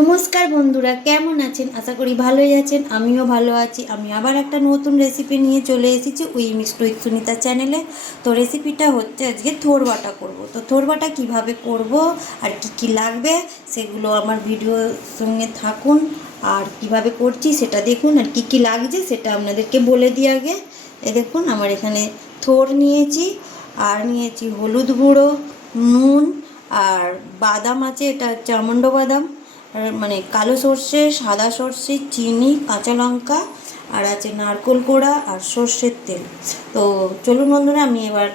নমস্কার বন্ধুরা, কেমন আছেন? আশা করি ভালোই আছেন, আমিও ভালো আছি। আমি আবার একটা নতুন রেসিপি নিয়ে চলে এসেছি উই মিষ্টি উইথ সুনিতা চ্যানেলে তো রেসিপিটা হচ্ছে আজকে থোর বাটা করব। তো থোর বাটা কীভাবে করব আর কি কি লাগবে সেগুলো আমার ভিডিওর সঙ্গে থাকুন। আর কীভাবে করছি সেটা দেখুন আর কি কি লাগছে সেটা আপনাদেরকে বলে দিই আগে। এ দেখুন, আমার এখানে থোর নিয়েছি। আর নিয়েছি হলুদ গুঁড়ো, নুন আর বাদাম আছে, এটা হচ্ছে আমন্ড বাদাম। মানে কালো সর্ষে, সাদা সর্ষে, চিনি, কাঁচা লঙ্কা আর আছে নারকোল কোড়া আর সর্ষের তেল। তো চলুন বন্ধুরা, আমি এবার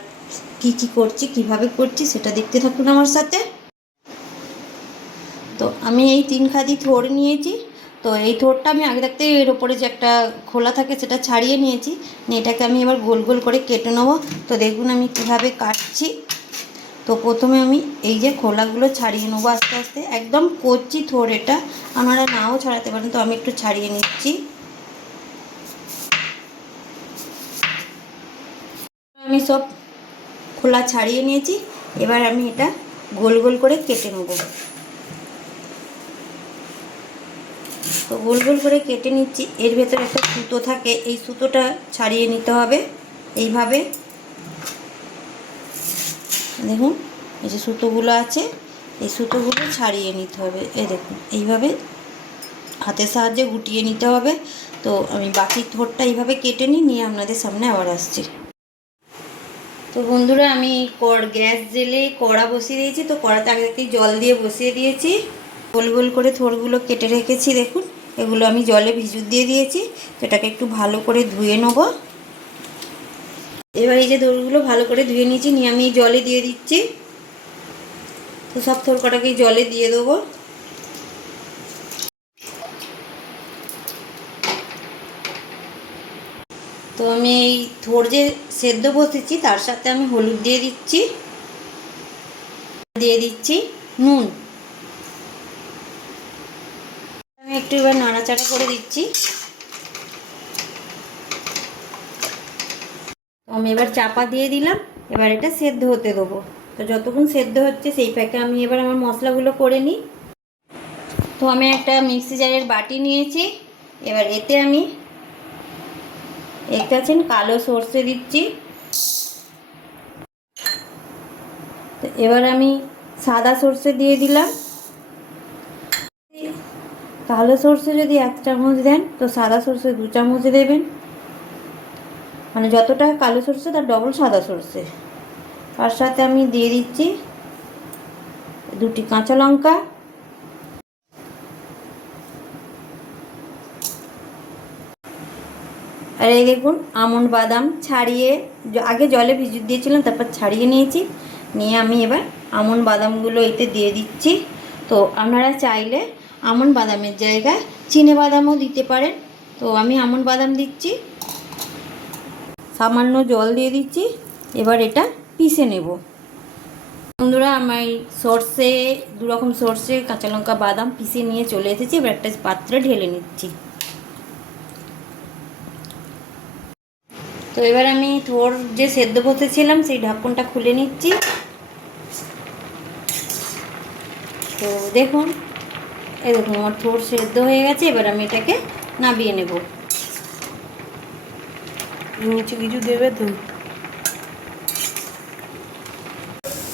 কি কি করছি, কীভাবে করছি সেটা দেখতে থাকুন আমার সাথে। তো আমি এই তিন খাদি থোড় নিয়েছি। তো এই থোড়টা আমি আগে থাকতে এর ওপরে যে একটা খোলা থাকে সেটা ছাড়িয়ে নিয়েছি। নিয়ে এটাকে আমি এবার গোল গোল করে কেটে নেব। তো দেখুন আমি কীভাবে কাটছি। তো প্রথমে আমি এই যে খোলাগুলো ছাড়িয়ে নেব আস্তে আস্তে, একদম কচি থোর এটা। আপনারা নাও ছাড়াতে পারেন, তো আমি একটু ছাড়িয়ে নিচ্ছি। আমি সব খোলা ছাড়িয়ে নিয়েছি, এবার আমি এটা গোল গোল করে কেটে নেব। তো গোল গোল করে কেটে নিচ্ছি, এর ভেতরে একটা সুতো থাকে, এই সুতোটা ছাড়িয়ে নিতে হবে, এইভাবে। দেখুন, এই যে সুতোগুলো আছে, এই সুতোগুলো ছাড়িয়ে নিতে হবে। এই দেখুন, এইভাবে হাতের সাহায্যে গুটিয়ে নিতে হবে। তো আমি বাকি থোরটা এইভাবে কেটে নিই, নিয়ে আপনাদের সামনে আবার আসছি। তো বন্ধুরা, আমি কড়, গ্যাস জেলে কড়া বসিয়ে দিয়েছি। তো কড়াতে আগে থেকেই জল দিয়ে বসিয়ে দিয়েছি। গোল গোল করে থোরগুলো কেটে রেখেছি, দেখুন। এগুলো আমি জলে ভিজু দিয়ে দিয়েছি। তো এটাকে একটু ভালো করে ধুয়ে নেব। এবার এই যে দোরগুলো ভালো করে ধুয়ে নিয়েছি, নিয়ে আমি জলে দিয়ে দিচ্ছি। তো সব থোর কটাকেই জলে দিয়ে দেবো। তো আমি এই থোর যে সেদ্ধ বসেছি, তার সাথে আমি হলুদ দিয়ে দিচ্ছি। দিয়ে দিচ্ছি নুন। আমি একটু এবার নাড়াচাড়া করে দিচ্ছি। আমি এবার চাপা দিয়ে দিলাম, এবার এটা সেদ্ধ হতে দেবো। তো যতক্ষণ সেদ্ধ হচ্ছে সেই প্যাকে আমি এবার আমার মশলাগুলো করে নিই। তো আমি একটা মিক্সি জারের বাটি নিয়েছি, এবার এতে আমি একটা আছেন কালো সর্ষে দিচ্ছি। তো এবার আমি সাদা সর্ষে দিয়ে দিলাম। কালো সর্ষে যদি এক চামচ দেন, তো সাদা সর্ষে দু চামচ দেবেন। মানে যতটা কালো সর্ষে তার ডবল সাদা সর্ষে। তার সাথে আমি দিয়ে দিচ্ছি দুটি কাঁচা লঙ্কা। আর এই দেখুন, আমন্ড বাদাম ছাড়িয়ে আগে জলে ভিজু দিয়েছিলাম, তারপর ছাড়িয়ে নিয়েছি। নিয়ে আমি এবার আমন্ড বাদামগুলো এতে দিয়ে দিচ্ছি। তো আপনারা চাইলে আমন্ড বাদামের জায়গায় চিনে বাদামও দিতে পারেন। তো আমি আমন্ড বাদাম দিচ্ছি। সামান্য জল দিয়ে দিচ্ছি। এবার এটা পিষে নেব। বন্ধুরা, আমার সর্ষে দু রকম সর্ষে, কাঁচা লঙ্কা, বাদাম পিষে নিয়ে চলে এসেছি। এবার একটা পাত্রে ঢেলে নিচ্ছি। তো এবার আমি থোর যে সেদ্ধ বসেছিলাম, সেই ঢাকনটা খুলে নিচ্ছি। তো দেখুন এই দেখুন, আমার থোর সেদ্ধ হয়ে গেছে। এবার আমি এটাকে নাবিয়ে নেব। নিচে কিছু দেবে তো।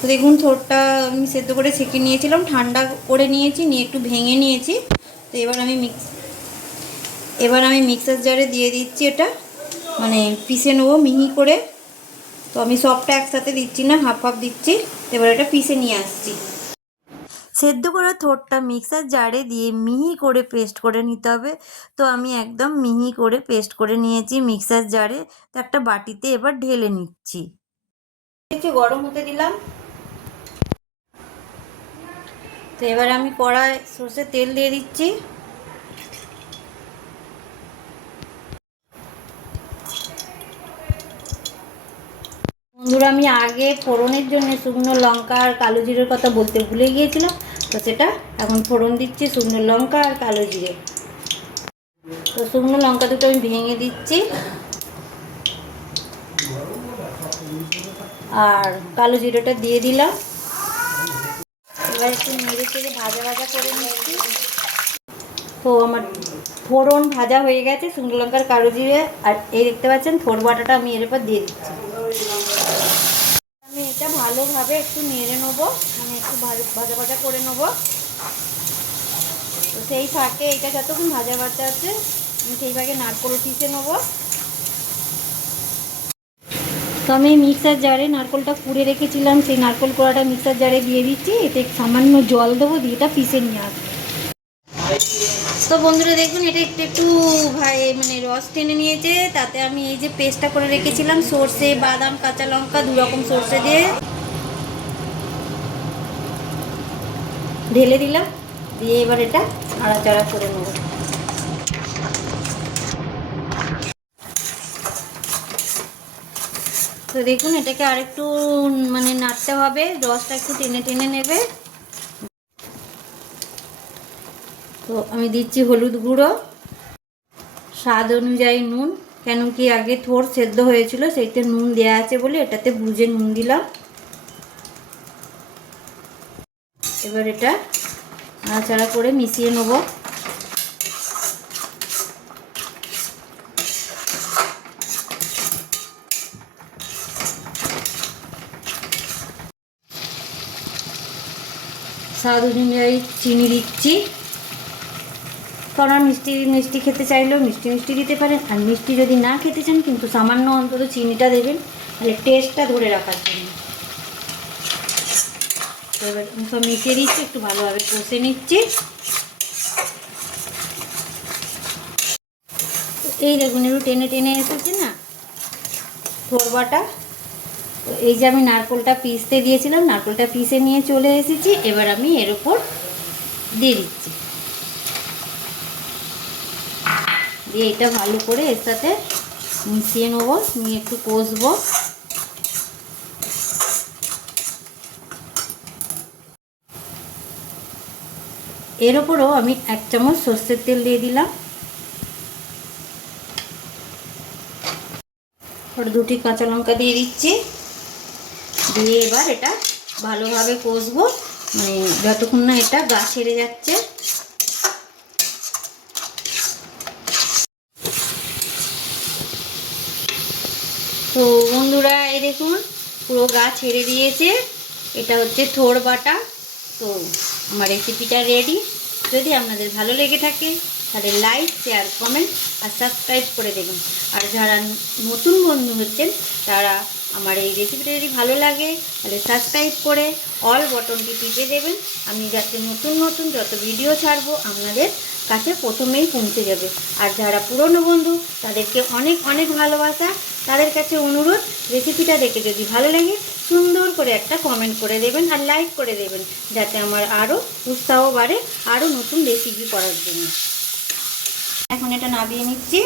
দেখুন থোরটা আমি সেদ্ধ করে ছেঁকে নিয়েছিলাম, ঠান্ডা করে নিয়েছি, নিয়ে একটু ভেঙে নিয়েছি। তো এবার আমি মিক্স এবার আমি মিক্সার জারে দিয়ে দিচ্ছি এটা। মানে পিষে নেব মিহি করে। তো আমি সবটা একসাথে দিচ্ছি না হাফ হাফ দিচ্ছি। এবার এটা পিষে নিয়ে আসছি। সেদ্ধ করা থোরটা মিক্সার জারে দিয়ে মিহি করে পেস্ট করে নিতে হবে। তো আমি একদম মিহি করে পেস্ট করে নিয়েছি মিক্সার জারে। তো একটা বাটিতে এবার ঢেলে নিচ্ছি। একটু গরম হতে দিলাম। তো এবার আমি কড়ায় সর্ষে তেল দিয়ে দিচ্ছি। বন্ধুরা আমি আগে ফোড়নের জন্য শুকনো লঙ্কা আর কালো জিরের কথা বলতে ভুলে গিয়েছিলাম, তো সেটা এখন ফোড়ন দিচ্ছি শুকনো লঙ্কা আর কালো জিরে। তো শুকনো লঙ্কা দুটো আমি ভেঙে দিচ্ছি। আর কালো জিরেটা দিয়ে দিলাম। এবার একটু নেড়ে চেড়ে ভাজা ভাজা করে নিচ্ছি। তো আমার ফোড়ন ভাজা হয়ে গেছে শুকনো লঙ্কার কালো জিরে, আর এই দেখতে পাচ্ছেন থোর বাটাটা আমি এর উপর দিয়ে দিচ্ছি। ভালোভাবে একটু নেড়ে নেব মানে একটু ভাজা ভাজা করে নেব। তো সেই ফাঁকে এটা যতক্ষণ ভাজা ভাজা আছে, আমি সেই ফাঁকে নারকোল পিষে নেব। তো আমি মিক্সার জারে নারকোলটা কুড়ে রেখেছিলাম, সেই নারকোল কোড়াটা মিক্সার জারে দিয়ে দিচ্ছি, এতে সামান্য জল দেবো, দিয়ে এটা পিষে নিয়ে আসব। তো বন্ধুরা দেখুন, এটা একটু একটু ভাই মানে রস টেনে নিয়েছে, তাতে আমি এই যে পেস্টটা করে রেখেছিলাম, সর্ষে, বাদাম, কাঁচা লঙ্কা দু রকম সর্ষে দিয়ে। ঢেলে দিলাম, দিয়ে এবার এটা নাড়াচাড়া করে নেব। তো দেখুন, এটাকে আরেকটু মানে নাড়তে হবে, রসটা একটু টেনে টেনে নেবে। তো আমি দিচ্ছি হলুদ গুঁড়ো, স্বাদ অনুযায়ী নুন, কেন কি আগে থোর সেদ্ধ হয়েছিল, সেইতে নুন দেওয়া আছে বলে এটাতে বুঝে নুন দিলাম। এবার এটা নাড়াচাড়া করে মিশিয়ে নেব। স্বাদ অনুযায়ী চিনি দিচ্ছি। কারণ মিষ্টি মিষ্টি খেতে চাইলেও মিষ্টি মিষ্টি দিতে পারেন। আর মিষ্টি যদি না খেতে চান, কিন্তু সামান্য অন্তত চিনিটা দেবেন। তাহলে টেস্টটা ধরে রাখার জন্য। এবার সব মিশিয়ে দিচ্ছি একটু ভালোভাবে কষে নিচ্ছি। এই দেখুন, একটু টেনে টেনে এসেছে না? থোরবাটা তো এই যে আমি নারকোলটা পিসতে দিয়েছিলাম, নারকোলটা পিসে নিয়ে চলে এসেছি। এবার আমি এর উপর দিয়ে দিচ্ছি। দিয়ে এটা ভালো করে এর সাথে মিশিয়ে নেব, নিয়ে একটু কষবো। এর ওপরও আমি এক চামচ সর্ষের তেল দিয়ে দিলাম। দুটি কাঁচা লঙ্কা দিয়ে দিচ্ছি। দিয়ে এবার এটা ভালোভাবে কষবো। মানে যতক্ষণ না এটা গা ছেড়ে যাচ্ছে। তো বন্ধুরা, এই দেখুন, পুরো গা ছেড়ে দিয়েছে। এটা হচ্ছে থোড় বাটা। তো আমার রেসিপিটা রেডি যদি আপনাদের ভালো লেগে থাকে, তাহলে লাইক শেয়ার কমেন্ট আর সাবস্ক্রাইব করে দেবেন। আর যারা নতুন বন্ধু হচ্ছেন, তারা আমার এই রেসিপিটা যদি ভালো লাগে, তাহলে সাবস্ক্রাইব করে অল বটনটি টিপে দেবেন। আমি যাতে নতুন নতুন যত ভিডিও ছাড়বো, আপনাদের কাছে প্রথমেই পৌঁছে যাবে। আর যারা পুরনো বন্ধু, তাদেরকে অনেক অনেক ভালোবাসা। তাদের কাছে অনুরোধ রেসিপিটা দেখে যদি ভালো লাগে সুন্দর করে একটা কমেন্ট করে দেবেন আর লাইক করে দেবেন, যাতে আমার আরও উৎসাহ বাড়ে আরও নতুন রেসিপি করার জন্য। এখন এটা নামিয়ে নিচ্ছি।